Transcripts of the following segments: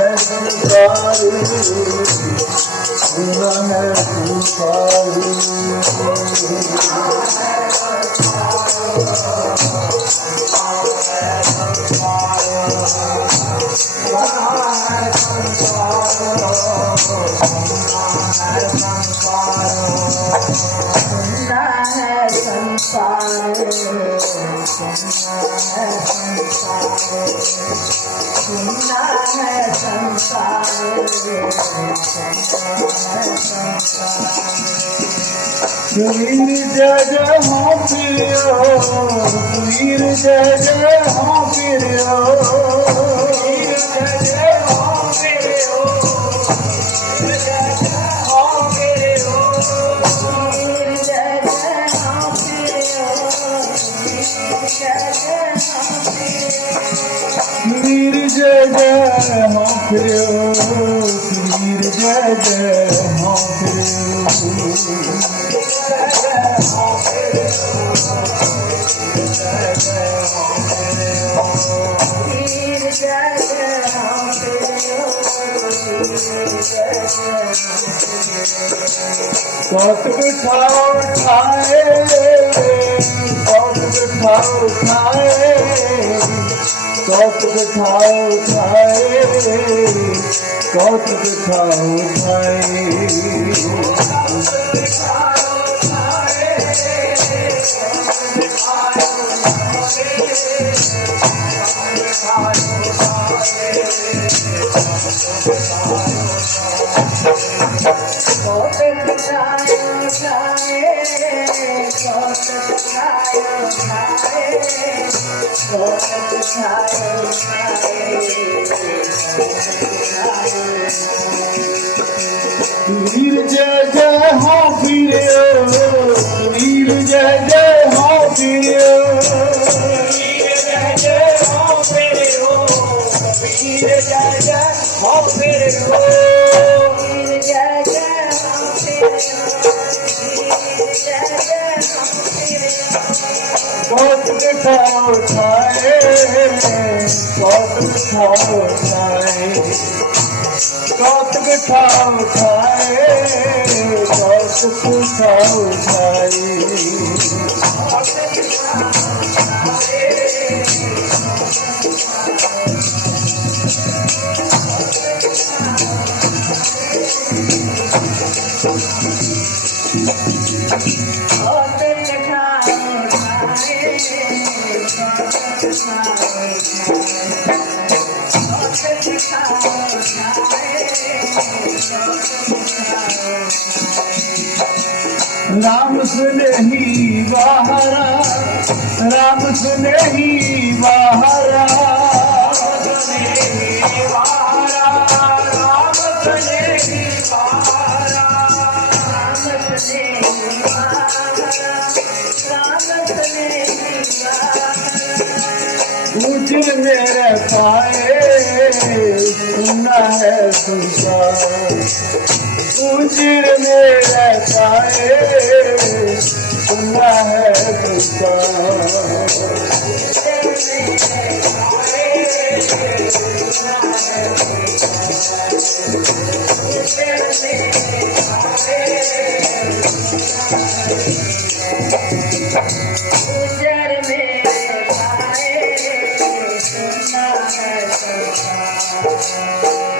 Thank you. তুমি নিজে যে হপিও তুমি নিজে যে হপিও নিজে যে কত বিঠাও উঠায় কত বিঠাও উঠায় কত কোথাও ঠাই কত কোথাও ঠাই Thank you. Oh, কত খায় কত খায় কত খাও খায় কত খাও খায় नहीं बाहरा राम से बाहरा। मुझे मेरे पाए सुना है संसार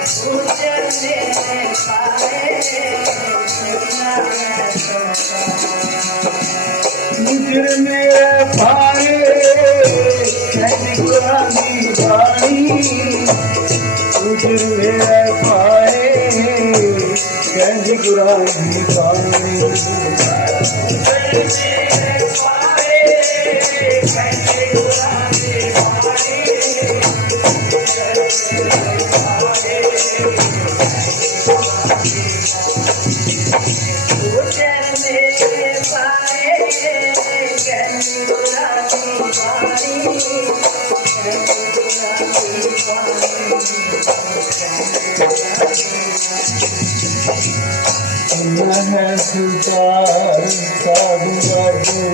संसार गुजर में आए सुना है संसार गुजर मेरे पाए कैसी पुरानी बाणी सुतार साधु राधे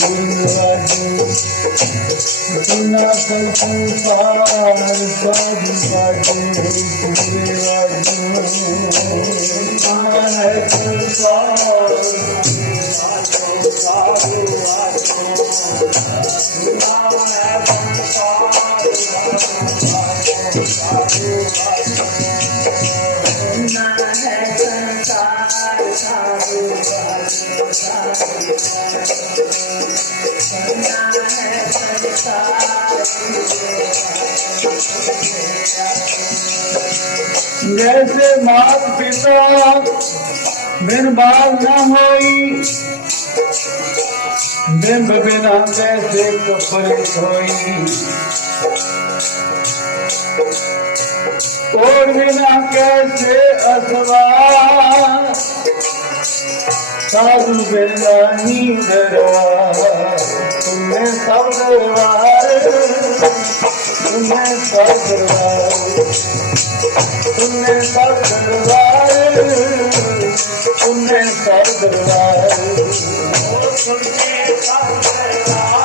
गुरु राधे बिना संसार साधु राधे गुरु राधे बिना है संसार साधु राधे बिना जैसे मात पिता बिन बाल न होई बिंब बिना कैसे कपड़े धोई और बिना कैसे अथवा साधु बिना ही ਮੈਂ ਸਭ ਦਰਬਾਰ, ਮੈਂ ਸਭ ਦਰਬਾਰ, ਮੈਂ ਸਭ ਦਰਬਾਰ, ਮੈਂ ਸਭ ਦਰਬਾਰ। ਸੁਣ ਕੇ ਸਭ ਦਰਬਾਰ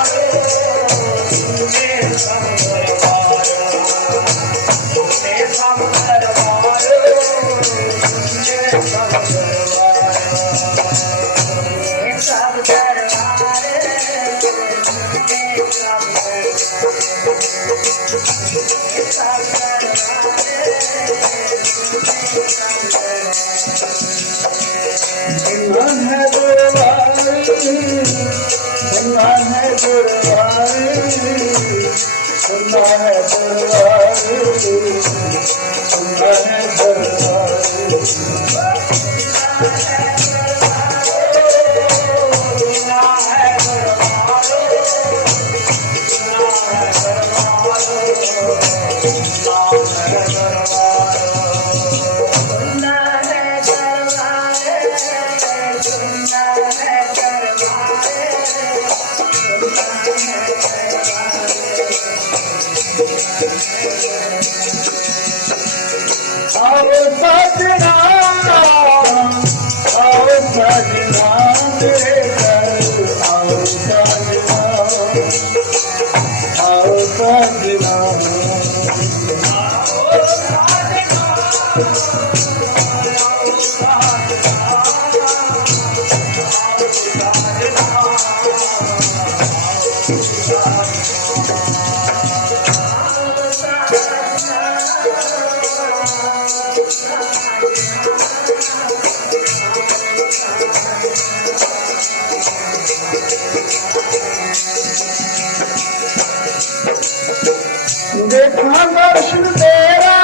देखा दर्शन तेरा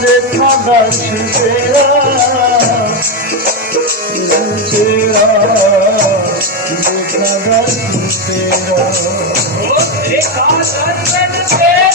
देखा दर्शन तेरा तेरा तेरा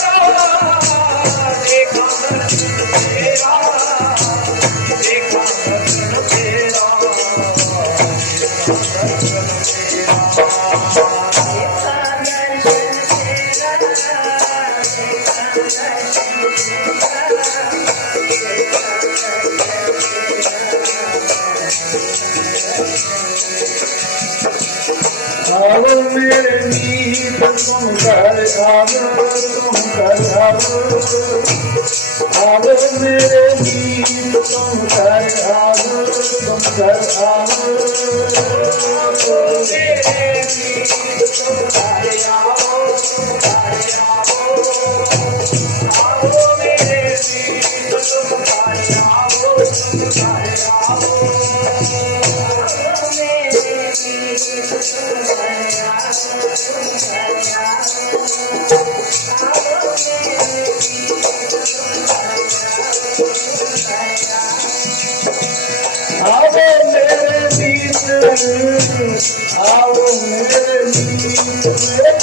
Hallelujah. I'll be there.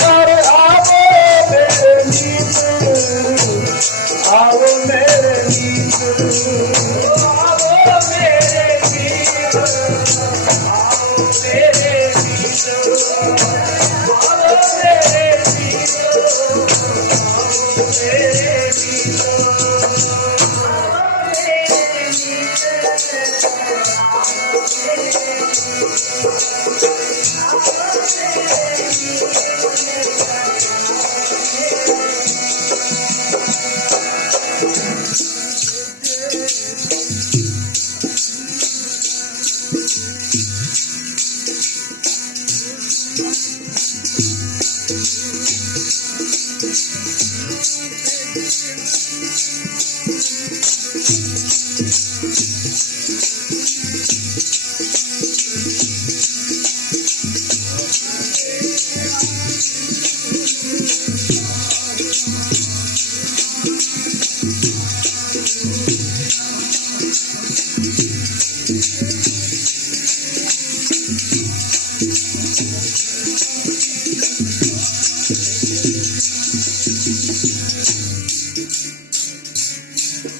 Thank